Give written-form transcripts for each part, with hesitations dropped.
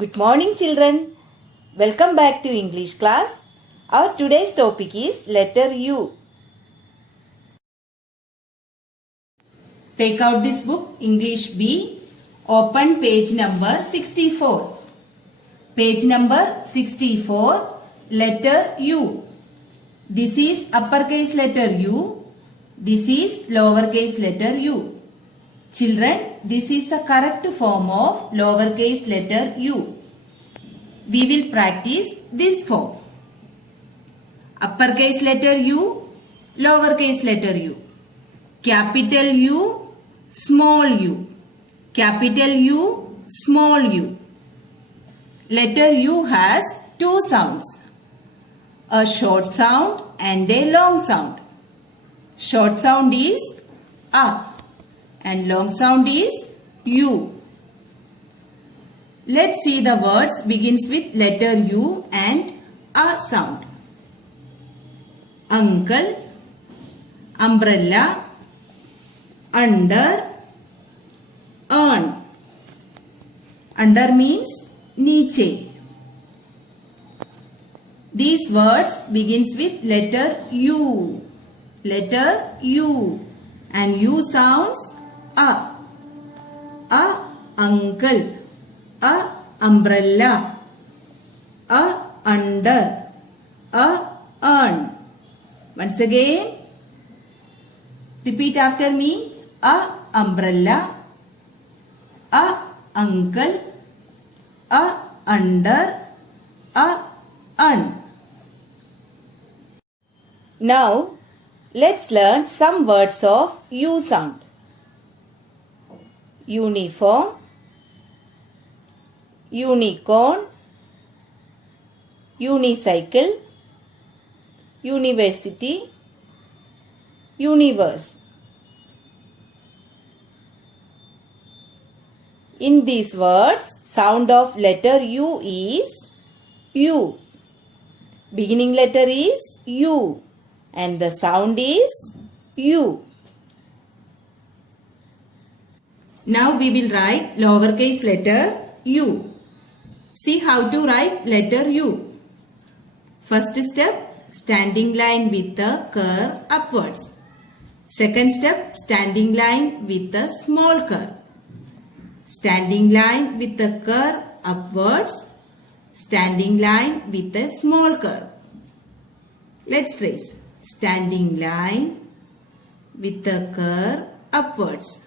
Good morning, children. Welcome back to English class. Our today's topic is letter U. Take out this book, English B. Open page number 64. Page number 64, letter U. This is uppercase letter U. This is lowercase letter u. Children, this is the correct form of lowercase letter u. We will practice this form. Uppercase letter U, lowercase letter u. Capital U, small u. Capital U, small u. Letter U has two sounds. A short sound and a long sound. Short sound is A and long sound is U. Let's see the words begins with letter U and A sound. Uncle, umbrella, under, earn. Under means niche. These words begins with letter U. Letter U. And U sounds A. A uncle. A umbrella. A under. A earn. Once again, repeat after me. A umbrella. A uncle. A under. A earn. Now, let's learn some words of U sound. Uniform, unicorn, unicycle, university, universe. In these words, sound of letter U is U. Beginning letter is U and the sound is U. Now we will write lowercase letter u. See how to write letter U. First step, standing line with a curve upwards. Second step, standing line with a small curve. Standing line with a curve upwards. Standing line with a small curve. Let's trace. Standing line with a curve upwards.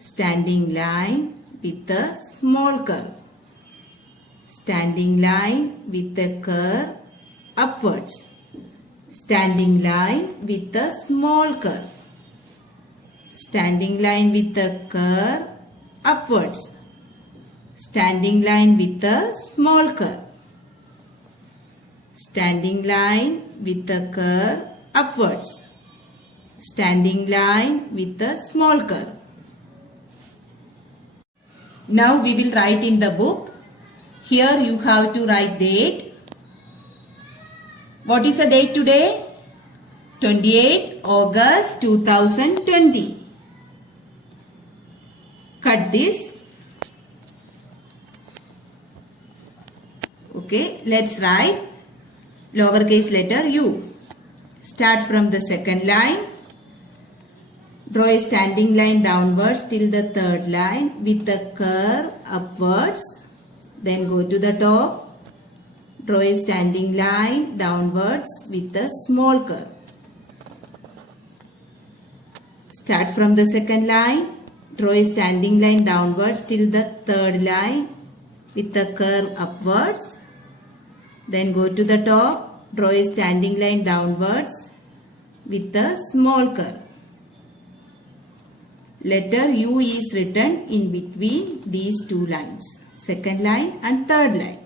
Standing line with a small curve. Standing line with a curve upwards. Standing line with a small curve. Standing line with a curve upwards. Standing line with a small curve. Standing line with a curve upwards. Standing line with a small curve. Now we will write in the book. Here you have to write date. What is the date today? 28 August 2020. Cut this. Okay, let's write lowercase letter u. Start from the second line. Draw a standing line downwards till the third line with a curve upwards. Then go to the top. Draw a standing line downwards with a small curve. Start from the second line. Draw a standing line downwards till the third line with a curve upwards. Then go to the top. Draw a standing line downwards with a small curve. Letter U is written in between these two lines. Second line and third line.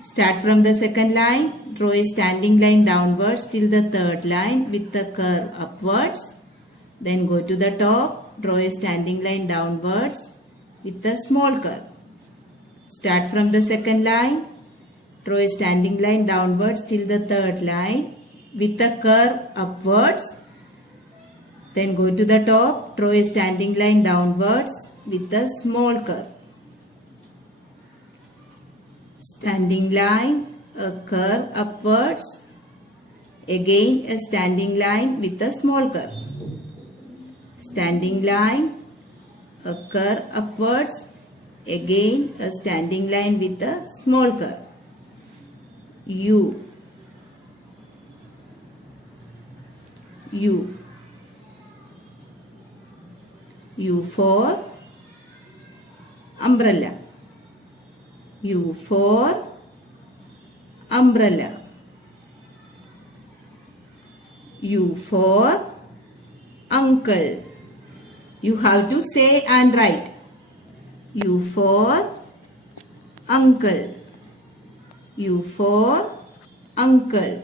Start from the second line. Draw a standing line downwards till the third line with a curve upwards. Then go to the top. Draw a standing line downwards with a small curve. Start from the second line. Draw a standing line downwards till the third line with a curve upwards. Then go to the top, draw a standing line downwards with a small curve. standing line, a curve upwards, again a standing line with a small curve. Standing line, a curve upwards, again a standing line with a small curve. U, U, U for umbrella. U for umbrella. U for uncle. You have to say and write. U for uncle. U for uncle.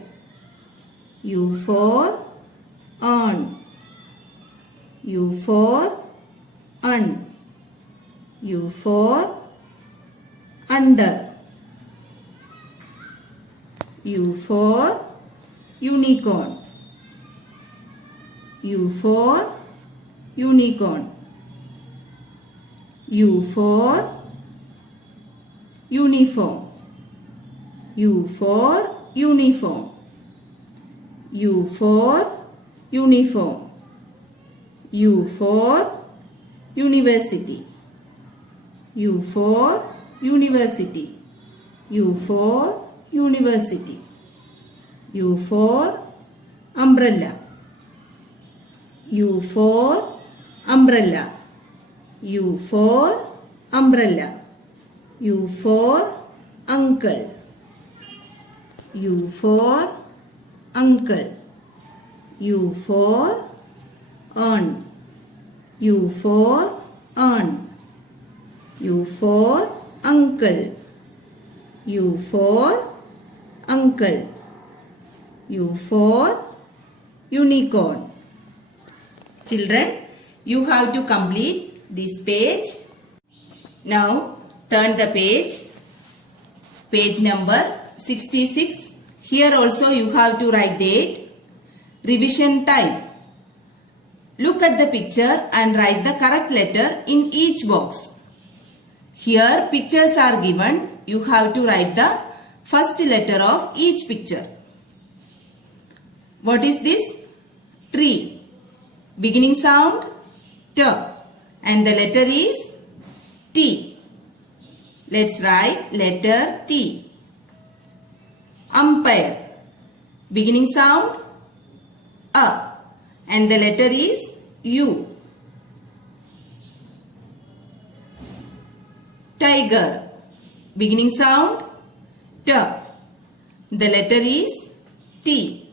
U for on. U for un. U for under. U for unicorn. U for unicorn. U for uniform. U for uniform. U for uniform. U for university. U for university. U for university. U for umbrella. U for umbrella. U for umbrella. U for uncle. U for uncle. U for on. U for on. U for uncle. U for uncle. U for unicorn. Children, you have to complete this page. Now turn the page. Page number 66. Here also you have to write date. Revision time. Look at the picture and write the correct letter in each box. Here pictures are given. You have to write the first letter of each picture. What is this? Tree. Beginning sound T and the letter is T. Let's write letter T. Umpire. Beginning sound A and the letter is U. Tiger. Beginning sound T. The letter is T.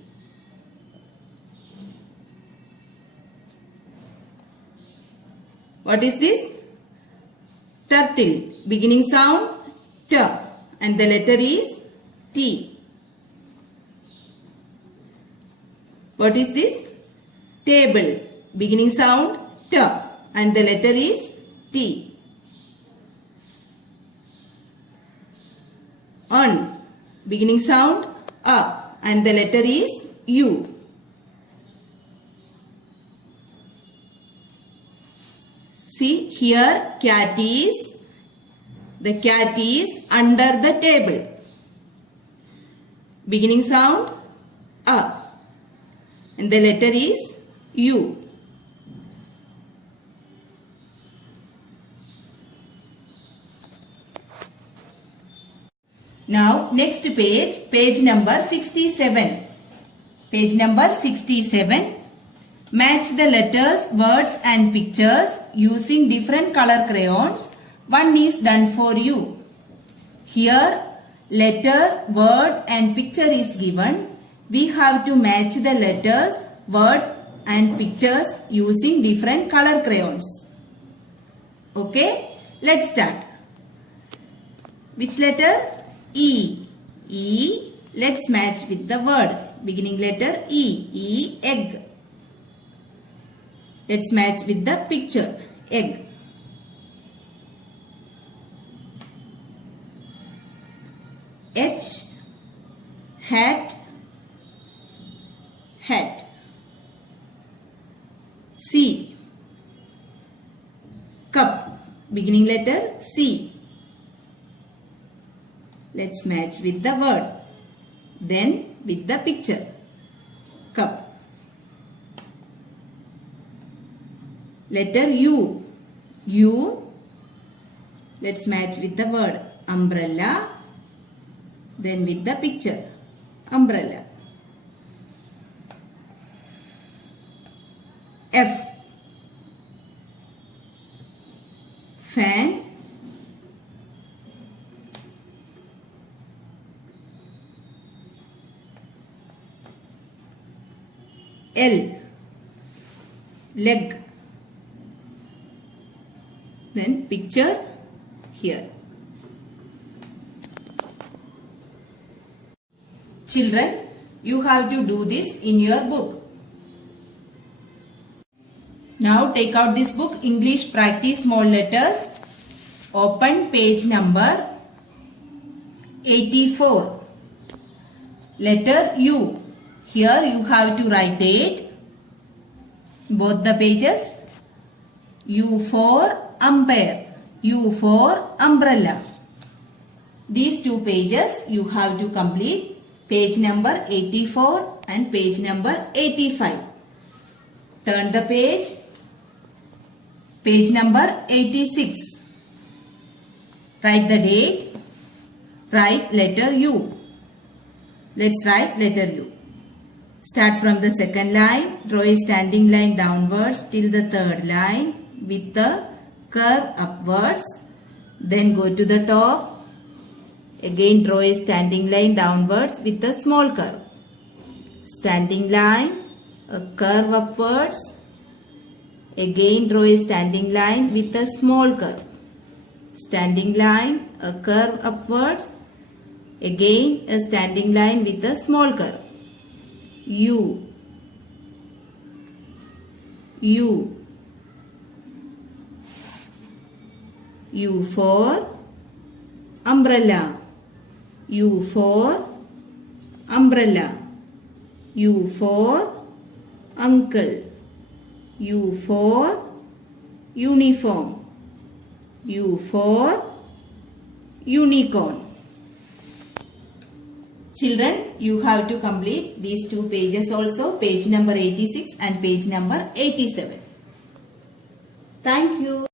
What is this? Turtle. Beginning sound T and the letter is T. What is this? Table. Beginning sound T and the letter is T. On. Beginning sound A and the letter is U. See here the cat is under the table. Beginning sound A and the letter is U. Now next page, page number 67. Page number 67. Match the letters, words and pictures using different color crayons. One is done for you. Here letter, word and picture is given. We have to match the letters, word and pictures using different color crayons. Okay, let's start. Which letter? E. E. Let's match with the word. Beginning letter E. E. Egg. Let's match with the picture. Egg. H. Hat. Hat. C. Cup. Beginning letter C. Let's match with the word. Then with the picture. Cup. Letter U. U. Let's match with the word. Umbrella. Then with the picture. Umbrella. F. Fan. L. Leg. Then picture here. Children, you have to do this in your book. Now take out this book, English Practice Small Letters. Open page number 84. Letter U. Here you have to write it. Both the pages. U for umpire. U for umbrella. These two pages you have to complete. Page number 84 and page number 85. Turn the page. Page number 86. Write the date. Write letter U. Let's write letter U. Start from the second line. Draw a standing line downwards till the third line with the curve upwards. Then go to the top. Again draw a standing line downwards with a small curve. Standing line, a curve upwards. Again draw a standing line with a small curve. Standing line, a curve upwards. Again a standing line with a small curve. U. U. U for umbrella. U for umbrella. U for uncle. U for uniform. U for unicorn. Children, you have to complete these two pages also, page number 86 and page number 87. Thank you.